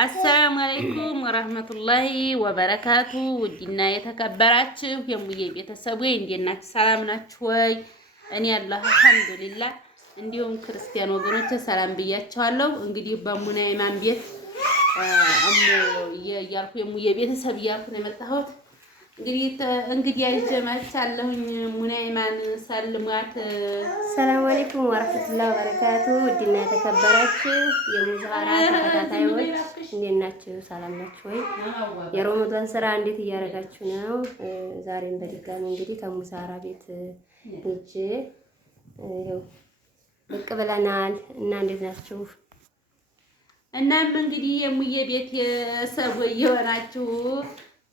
አሰላሙ አለይኩም ወራህመቱላሂ ወበረካቱ። ውድና የተከበራችሁ የሙዬ ቤተሰብ ወይ እንዴት ናችሁ? ሰላም ናችሁ ወይ? እኔ አላህ አልሐምዱሊላህ። እንዲሁም ክርስቲያን ወገኖች ሰላም ብያችኋለሁ። እንግዲህ በሙና ኢማን ቤት እያልኩ የሙዬ ቤተሰብ እያልኩ ነው የመጣሁት። እንግዲህ አይጀማቻለሁኝ ሙና ኢማን ሰልሟት። ሰላም አለይኩም ወራህመቱላሂ ወበረካቱ። ውድና የተከበራችሁ የሙዛራ ተከታታዮች እንዴት ናችሁ? ሰላም ናችሁ ወይ? የረመዳን ስራ እንዴት እያደረጋችሁ ነው? ዛሬም በድጋሚ እንግዲህ ከሙዛራ ቤት ሂጄ ይኸው ብቅ ብለናል እና እንዴት ናችሁ? እናም እንግዲህ የሙዬ ቤት የሰው የሆናችሁ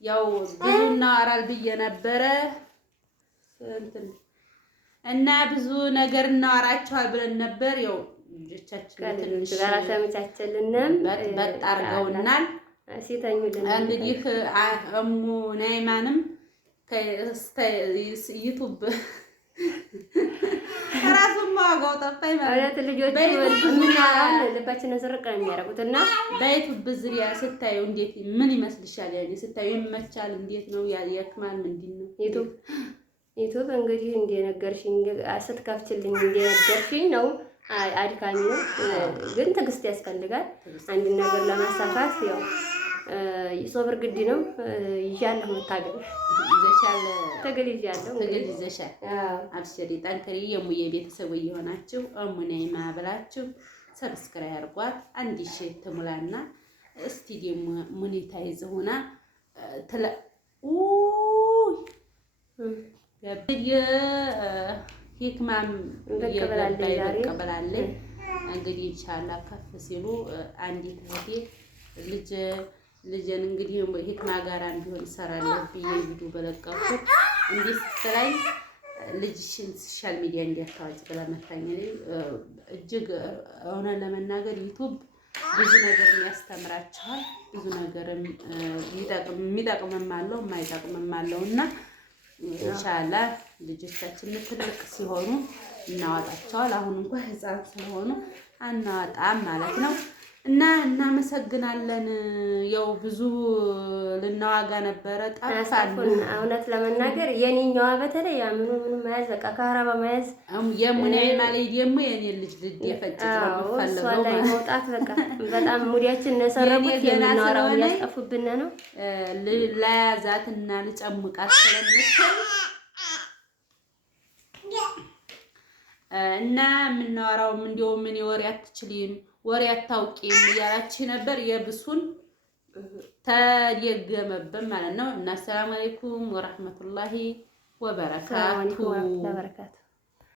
ያው ብዙ እናወራል ብዬ ነበረ እና ብዙ ነገር እናወራቸዋል ብለን ነበር። ያው ልጆቻችን ትንሽ ጋራ ተመቻቸልንም በጣርገውናል ሲተኙልን። እንግዲህ እሙ ናይማንም ከዩቲዩብ ራሱን ማዋጋው ጠፋኝ ማለት ልጆች ምናራን ልባችንን ዝርቅ ነው የሚያደርጉትና በዩቲዩብ ዙሪያ ስታዩ እንዴት ምን ይመስልሻል? ያኔ ስታዩ ይመቻል? እንዴት ነው ያክማል? ምንድን ነው ዩቲዩብ እንግዲህ እንደነገርሽኝ ስትከፍችልኝ እንደነገርሽኝ ነው። አድካሚ ነው፣ ግን ትዕግስት ያስፈልጋል። አንድ ነገር ለማሳካት ያው ሶብር ግድ ነው። ይዣለሁ መታገል ይዘሻል፣ ትግል ይዣለሁ፣ ትግል ይዘሻል። አብሽሪ ጠንክሪ። የሙዬ ቤተሰብ የሆናችሁ እሙ ናይማ ብላችሁ ሰብስክራይብ አድርጓት። 1000 ትሙላና እስቲ ደግሞ ሞኔታይዝ ሆና ሂክማም ይቀበላለች። እንግዲህ ኢንሻአላህ ከፍ ሲሉ አንዲት እህቴ ልጅን እንግዲህ ሂክማ ጋር እንዲሆን እሰራለሁ ብዬ ቪዲዮ በለቀኩ እንዲህ ስትለኝ ልጅሽን ሶሻል ሚዲያ እንዲያታዋጭ ብለመታኝ እጅግ እውነት ለመናገር ዩቲዩብ ብዙ ነገር ያስተምራችኋል። ብዙ ነገርም የሚጠቅምም አለው የማይጠቅምም አለው እና ኢንሻአላህ ልጆቻችን ትልቅ ሲሆኑ እናዋጣቸዋል። አሁን እንኳን ህፃን ስለሆኑ አናዋጣም ማለት ነው እና እናመሰግናለን። ያው ብዙ ልናዋጋ ነበረ ጠፋን። እውነት ለመናገር የኔኛዋ በተለይ ያምኑ መያዝ በቃ ካራባ መያዝ የሙናይ ማለት ደግሞ የኔ ልጅ የፈጭት ነው ፈልገው ላይ መውጣት በቃ በጣም ሙዲያችን ነሰረቡት የምናወራው ያስጠፉብን ነው። ለያዛትና ልጨምቃት ስለምትል እና የምናወራውም እንደውም ምን ወሬ አትችልም ወሬ አታውቂም እያላችሁ ነበር። የብሱን ተደገመብን ማለት ነው። እና ሰላም አለይኩም ወራህመቱላሂ ወበረካቱ።